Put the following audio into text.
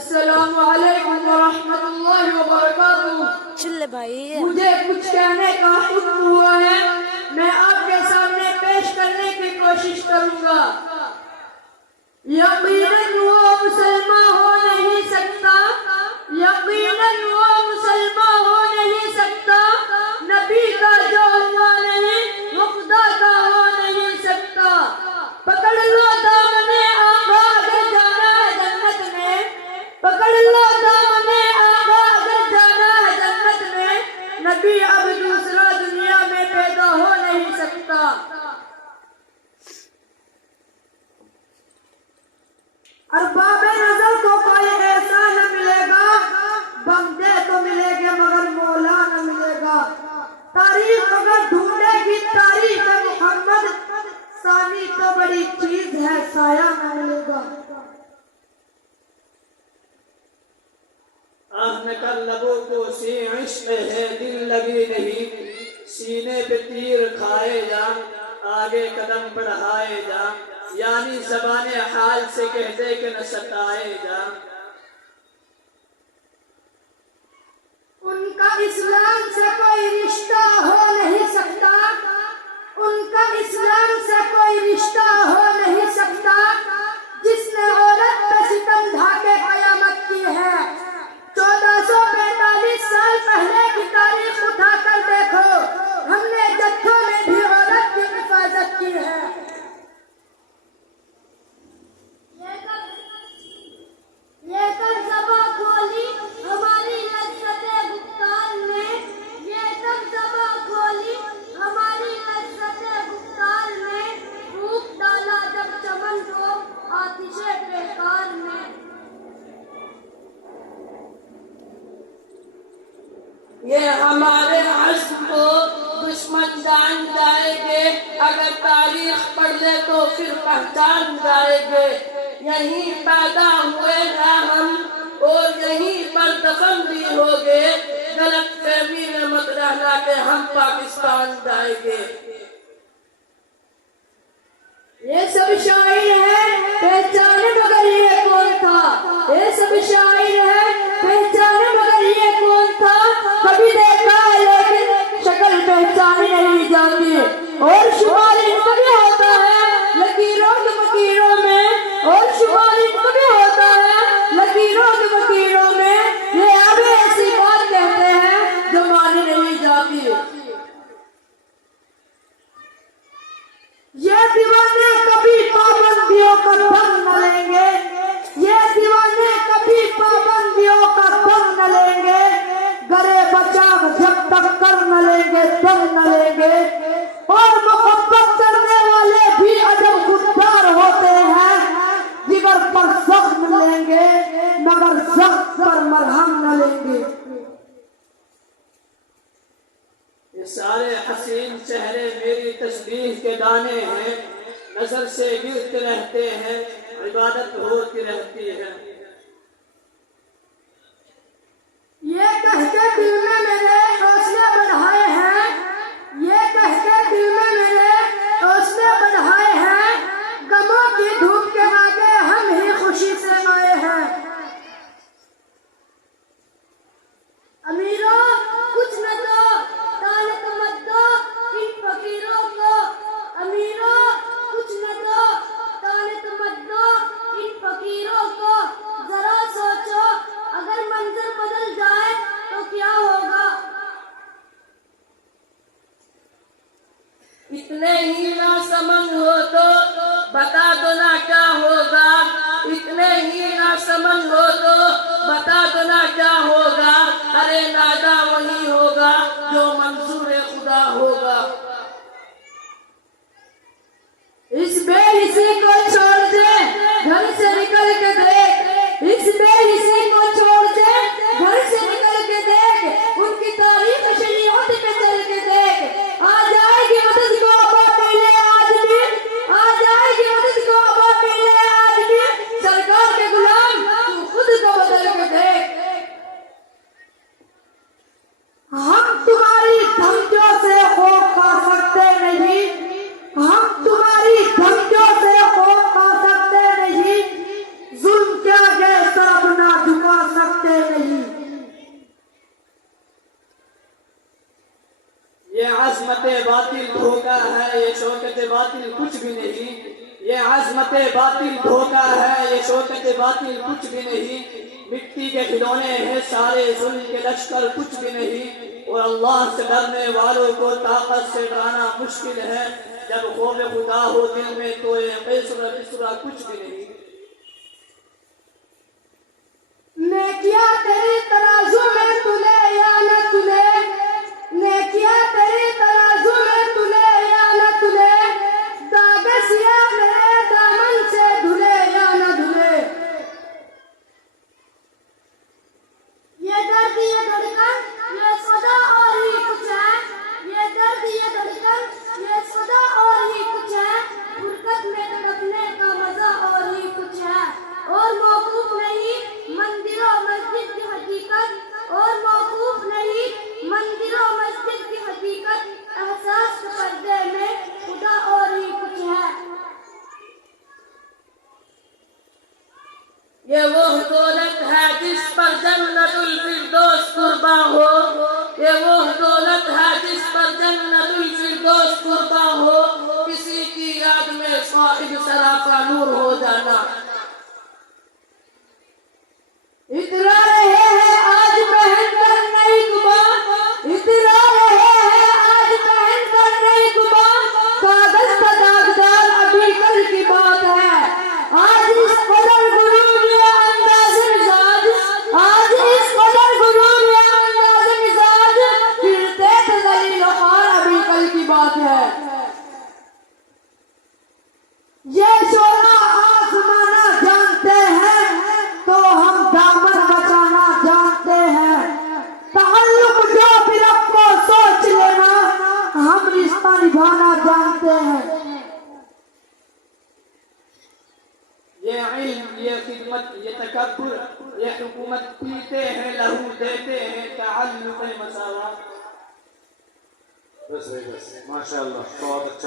अस्सलामु अलैकुम वरहमतुल्लाहि वबरकातुहू। चिल्ले भाई, मुझे कुछ कहने का हुक्म हुआ है, मैं आपके सामने पेश करने की कोशिश करूंगा। यकीनन वो मुसलमान हो नहीं सकता, यकीनन वो मुसलमान हो नहीं सकता, नबी का जो हुआ नहीं वो खुदा का हो नहीं सकता। पकड़ लो दामने आका अगर जाना है जन्नत में, पकड़ लो दामने आका अगर जाना है जन्नत में, नबी अब दूसरा दुनिया में पैदा हो नहीं सकता। अरबाब नजर को कोई ऐसा न मिलेगा, बंदे तो मिलेंगे मगर मौला न मिलेगा। तारीफ अगर ढूंढेगी तारीफ मोहम्मद सानी तो बड़ी चीज है, साया न मिलेगा। आहने कर लबों को सी इश्क है, दिल लगी नहीं, सीने पे तीर खाए जा, आगे कदम बढ़ाए जा, यानी ज़बाने हाल से कह दे कि न सताए जा। उनका इस्लाम से कोई रिश्ता हो नहीं सकता, उनका इस्लाम से कोई रिश्ता हो नहीं सकता। जिसने औरत पे सितम ढाके कयामत की है, 1445 साल पहले की तारीख उठाकर देखो, हमने जत्थों में भी औरत की हिफाजत की है। ये कल ज़बां खोली हमारी लज़्ज़ते गुफ्तार में, ये कल ज़बां खोली हमारी लज़्ज़ते गुफ्तार में, फूंक डाला जब चमन को आतिशे बेकार में। ये हमारे हस्ब को दुश्मन जान जाएंगे, अगर तारीख पढ़ ले तो फिर पहचान जाएंगे। यहीं पैदा हुए हैं हम और यहीं पर दफन भी होंगे, गलत फहमी में मत रहना कि हम पाकिस्तान जाएंगे। ये सब शायर है पहचाने मगर ये कौन था, ये सब शायर है पहचाने मगर ये कौन था। कभी देखा लेकिन शक्ल पहचानी नहीं जाती, और शुमार इनको भी होता है लकीरों के मकीरों में, और शुमार इनको भी होता है लकीरों के मकीरों में। ये अब ऐसी बात कहते हैं जो मानी नहीं जाती। ये दीवाने कभी पाबंदियों का भंग न लेंगे, ये दीवाने कभी पाबंदियों का भंग न लेंगे, गरे बचाव जब तक कर न लेंगे दम न लेंगे। और मोहब्बत करने वाले भी अजब खुददार होते हैं, जिगर पर जख्म लेंगे मगर जख्म पर मरहम न लेंगे। ये सारे हसीन चेहरे मेरी तस्बीह के दाने हैं, नजर से गिरते रहते हैं, इबादत होती रहती है। ये कह के दिल में मेरे हौसले बढ़ाए हैं, ये कह के दिल में मेरे हौसले बढ़ाए हैं, गमों की धूप के आगे हम ही खुशी से आए हैं। अमीरों कुछ न दो, दौलत मत दो इन फकीरों को, अमीरों कुछ न दो, दौलत मत दो इन फकीरों को। जरा सोचो अगर मंजर बदल जाए तो क्या होगा। इतने ही ना समझ हो तो बता दो ना क्या होगा, इतने ही ना समझ हो तो बता दो ना क्या होगा। अरे नादा वही होगा जो मंसूर खुदा होगा। इस बेहिसी को छोड़ दे, घर से निकल के देख, इस बेहिसी को छोड़ दे, घर से निकल के देख, उनकी तारीफ शरीयत पे चल के देख। आ जाएगी मदद को अबा मिले आज भी, आ जाएगी मदद को अबा मिले आज भी, सरकार के गुलाम तू खुद को बदल के देख। हम तुम्हारी धमकियों से खौफ खा है, ये शौकत बातिल कुछ भी नहीं, ये अजमत बातिल धोखा है, ये शौकत बातिल कुछ भी नहीं, मिट्टी के खिलौने हैं सारे, जुल्म के लश्कर कुछ भी नहीं। और अल्लाह से डरने वालों को ताकत से डराना मुश्किल है, जब खौफ खुदा हो दिल में तो ये किसरा कुछ भी नहीं। नेकिया तेरी तराजू में तुले या न तुले, नेकिया तेरी तराजू में तुले या न तुले, दागसिया मेरे दामन से धुले या न धुले। ये दर्द ये धड़कन ये सदा और ही कुछ है, ये दर्द ये धड़कन ये सदा और ही कुछ है, फुरकत में तड़पने का मजा और ही कुछ है। और मौकूफ नहीं मंदिरों मस्जिद की हकीकत, और मौकूफ नहीं मंदिरों मस्जिद की हकीकत, एहसास के पर्दे में खुदा और ही कुछ है। ये वो दौलत है जिस पर जन्नतुल फिरदौस कुर्बा हो, ये वो दौलत है जिस पर जन्नतुल फिरदौस कुर्बा हो, किसी की याद में साहिब सराफा नूर हो जाना। इतरा रहे हैं आज पहन कर नई कुबा, इतरा रहे हैं आज पहन कर नई कुबा, कागज का दागदार अभी कल की बात है। आज इस कदर गुरूर या अंदाज़ मिजाज, आज इस कदर गुरूर या अंदाज़ मिजाज, फिरते थे दलील और अभी कल की बात है। ये शोला आसमाना जानते हैं तो हम दामन बचाना जानते हैं, ताल्लुक जो फिरक को सोच लेना, हम रिश्ता निभाना जानते हैं। ये इल्म, ये खिदमत, ये तकब्बुर, ये हुकूमत पीते हैं लहू देते हैं तअल्लुक़ मसावा। बस माशाअल्लाह, बहुत अच्छा।